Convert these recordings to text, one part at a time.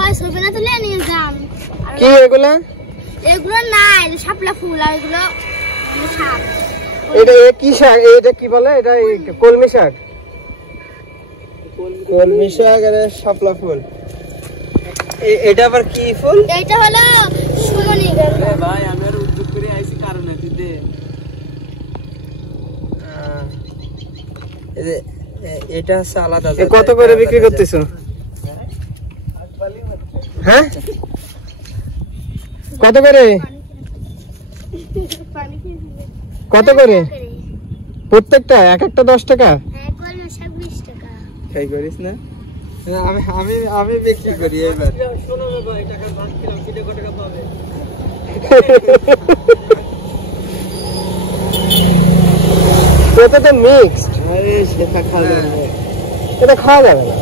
ওই ছবি না তুলে নিয়ে যান। কি এগুলা? এগুলো না, এটা শাপলা ফুল আর এগুলো শাক। এটা কি শাক? এটা কি বলে? এটা কলমি শাক। কলমি শাক আর শাপলা ফুল। এটা আবার কি ফুল? এটা হলো সুমনি গেন্দা। ভাই আমি আর উদ্যোগ করে আইছি কারণে দিতে। এটা হচ্ছে আলাদা। কত করে বিক্রি করতেছো? হ্যাঁ কত করে? কত করে প্রত্যেকটা? এক একটা 10 টাকা। খাই করিস না? আমি বিক্রি করি এবার। শোনো ভাই, টাকা ভাগ কিলাম, কিটা কত টাকা পাবে? এটা তো মিক্সড। আরে সেটা খাওয়া যাবে না। এটা খাওয়া যাবে না।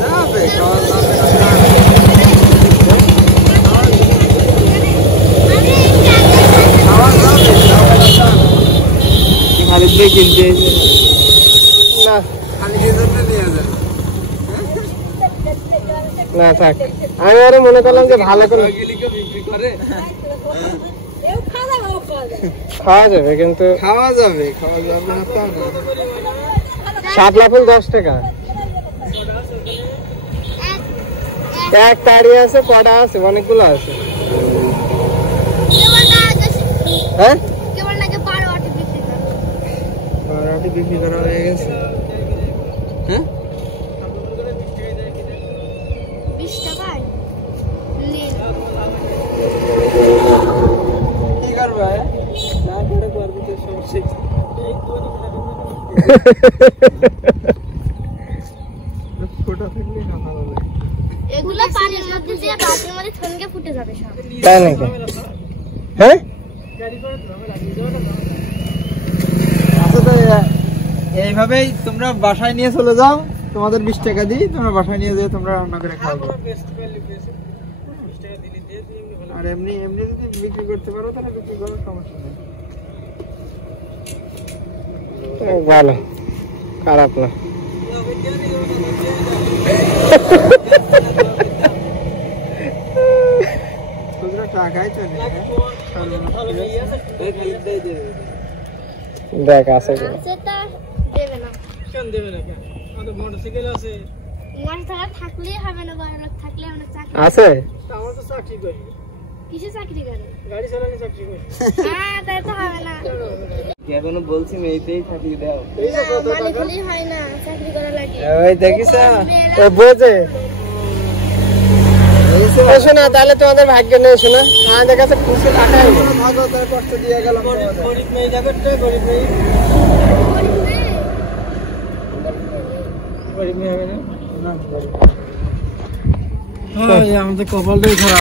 যাবে, খাওয়া যাবে না। খালি কিনতে না, খালি জন্য নিয়ে যাবে না। থাক, আমি আরো মনে করলাম যে ভালো করে খাওয়া যাবে, কিন্তু খাওয়া যাবে না তা না। শাপলা ফুল 10 টাকা। এক তাড়ি আছে, কটা আছে? অনেকগুলো আছে। হ্যাঁ, 12টি বিক্রি করা হয়ে গেছে। হ্যাঁ, 20 টাকায় কি করবে? না করে করবি তো সমস্যা। ফোটা থাকলে না ভালো লাগে। এগুলো পানির মধ্যে দিয়ে বাটির মধ্যে ঠনকে ফুটে যাবে সব। তাই নাকি? হ্যাঁ, এইভাবেই তোমরা বাসায় নিয়ে চলে যাও। তোমাদের 20 টাকা দিই, তোমরা বাসায় নিয়ে যেয়ে তোমরা রান্না করে খাবে। আর এমনি এমনি যদি বিক্রি করতে পারো তাহলে বিক্রি করো, সমস্যা নেই। ভালো, খারাপ না। টাকাই চলে দেখ আছে দেবে না। কেন দেবে না? কেন? আমাদের মোটরসাইকেল আছে। মোটরসাইকেল থাকলেই হবে না, বড় লোক থাকলে আমরা চাকরি আছে। আমরা তো চাকরি করি। কিসে চাকরি করে? গাড়ি চালাতে চাকরি করি। হ্যাঁ, তাই তো হবে না। এখনো বলছি মেয়েতেই চাকরি দাও। মালিক হলেই হয় না, চাকরি করা লাগে। ওই দেখিস ও বোঝে। শোনা, তাহলে তোমাদের ভাগ্য নেই। শোনা, আমাদের কাছে খুশি টাকাই নেই। ভাগো, তার কষ্ট দিয়ে গেলাম। গরিব মেয়ে যাবে তো, গরিব মেয়ে। গরিব মেয়ে হবে না? আমাদের কপালটাই খারাপ।